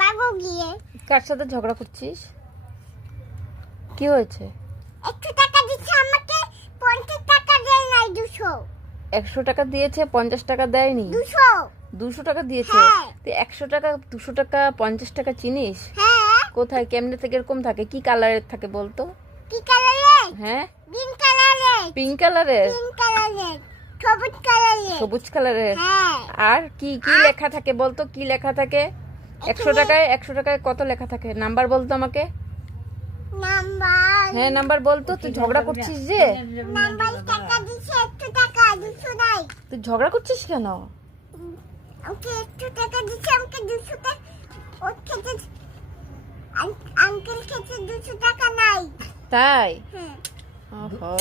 বাবু গিয়ে কার সাথে ঝগড়া করছিস? কি হয়েছে? 100 টাকা দিচ্ছে আমাকে, 50 টাকা দেয় নাই, 200 100 টাকা দিয়েছে, 50 টাকা দেয়নি। 200 200 টাকা দিয়েছে। হ্যাঁ। তুই 100 টাকা, 200 টাকা, 50 টাকা চিনিস? হ্যাঁ। কোথায়, কেমনে থেকে এরকম থাকে? কি কালারের থাকে বলতো? কি কালারের? হ্যাঁ, গ্রিন কালারের, পিঙ্ক কালারের, পিঙ্ক কালারের, সবুজ কালারের। সবুজ কালারের। হ্যাঁ। আর কি কি লেখা থাকে বলতো? কি লেখা থাকে 100 টাকায়? 100 টাকায় কত লেখা থাকে? নাম্বার বলতো আমাকে। নাম্বার হ্যাঁ, নাম্বার বলতো। তুই ঝগড়া করছিস যে? নাম্বার টাকা দিচ্ছে, 100 টাকা, 200 নাই। তুই ঝগড়া করছিস কেন? ওকে 100 টাকা দিচ্ছে, আমাকে 200 টাকা। ওর খেতে আঙ্কেল খেতে 200 টাকা নাই। তাই? হ্যাঁ। ওহো।